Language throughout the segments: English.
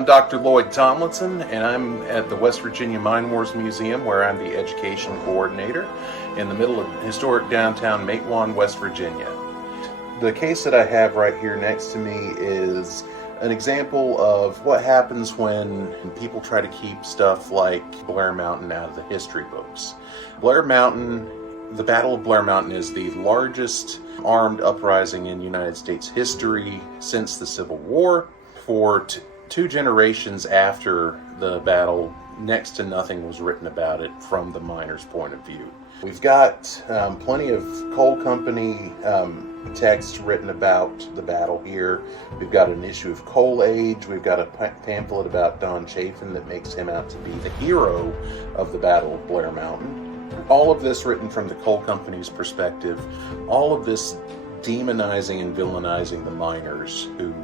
I'm Dr. Lloyd Tomlinson, and I'm at the West Virginia Mine Wars Museum, where I'm the education coordinator in the middle of historic downtown Matewan, West Virginia. The case that I have right here next to me is an example of what happens when people try to keep stuff like Blair Mountain out of the history books. Blair Mountain, the Battle of Blair Mountain, is the largest armed uprising in United States history since the Civil War. For two generations after the battle, next to nothing was written about it from the miners' point of view. We've got plenty of coal company text written about the battle here. We've got an issue of Coal Age. We've got a pamphlet about Don Chafin that makes him out to be the hero of the Battle of Blair Mountain. All of this written from the coal company's perspective. All of this demonizing and villainizing the miners who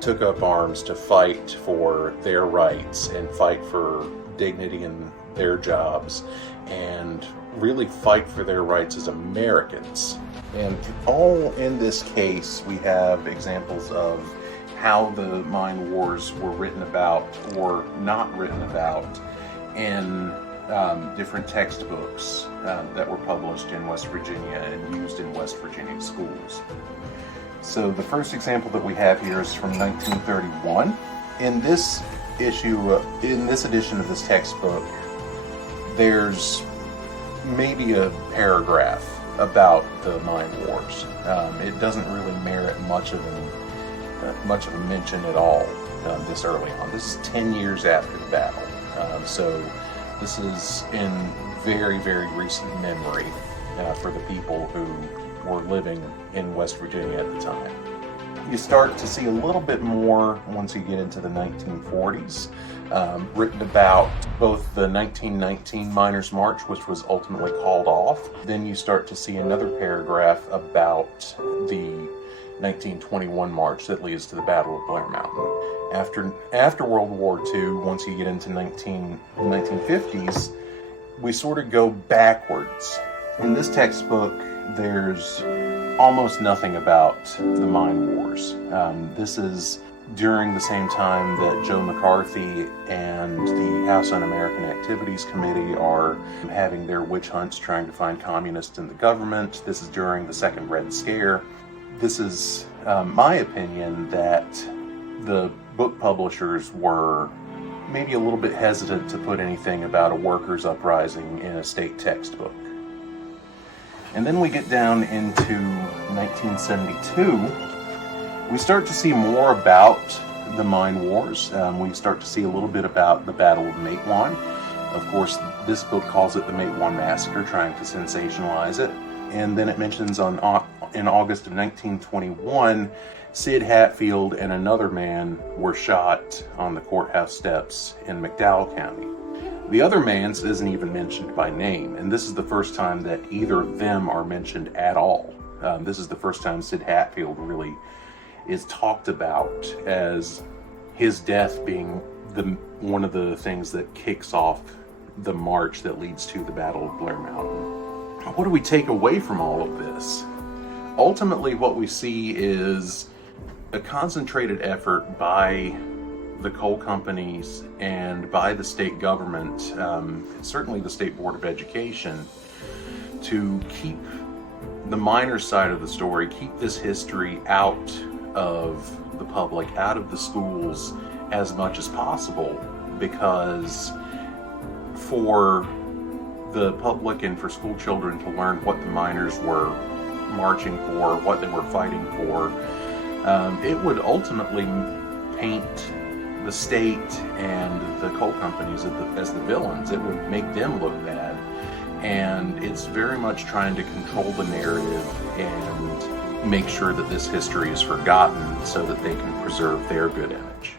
took up arms to fight for their rights and fight for dignity in their jobs and really fight for their rights as Americans. And all in this case, we have examples of how the mine wars were written about or not written about in different textbooks that were published in West Virginia and used in West Virginia schools. So the first example that we have here is from 1931. In this edition of this textbook, there's maybe a paragraph about the mine wars. It doesn't really merit much of a mention at all this early on. This is 10 years after the battle, so this is in very, very recent memory for the people who were living in West Virginia at the time. You start to see a little bit more once you get into the 1940s, written about both the 1919 Miners' March, which was ultimately called off. Then you start to see another paragraph about the 1921 march that leads to the Battle of Blair Mountain. After World War II, once you get into the 1950s, we sort of go backwards. In this textbook, there's almost nothing about the mine wars. This is during the same time that Joe McCarthy and the House Un-American Activities Committee are having their witch hunts trying to find communists in the government. This is during the Second Red Scare. This is my opinion that the book publishers were maybe a little bit hesitant to put anything about a workers' uprising in a state textbook. And then we get down into 1972. We start to see more about the mine wars. We start to see a little bit about the Battle of Matewan. Of course, this book calls it the Matewan Massacre, trying to sensationalize it. And then it mentions in August of 1921, Sid Hatfield and another man were shot on the courthouse steps in McDowell County. The other man isn't even mentioned by name, and this is the first time that either of them are mentioned at all. This is the first time Sid Hatfield really is talked about as his death being one of the things that kicks off the march that leads to the Battle of Blair Mountain. What do we take away from all of this? Ultimately, what we see is a concentrated effort by the coal companies and by the state government, certainly the State Board of Education, to keep the miners' side of the story, keep this history out of the public, out of the schools as much as possible, because for the public and for school children to learn what the miners were marching for, what they were fighting for, it would ultimately paint the state and the coal companies as the villains. It would make them look bad. And it's very much trying to control the narrative and make sure that this history is forgotten so that they can preserve their good image.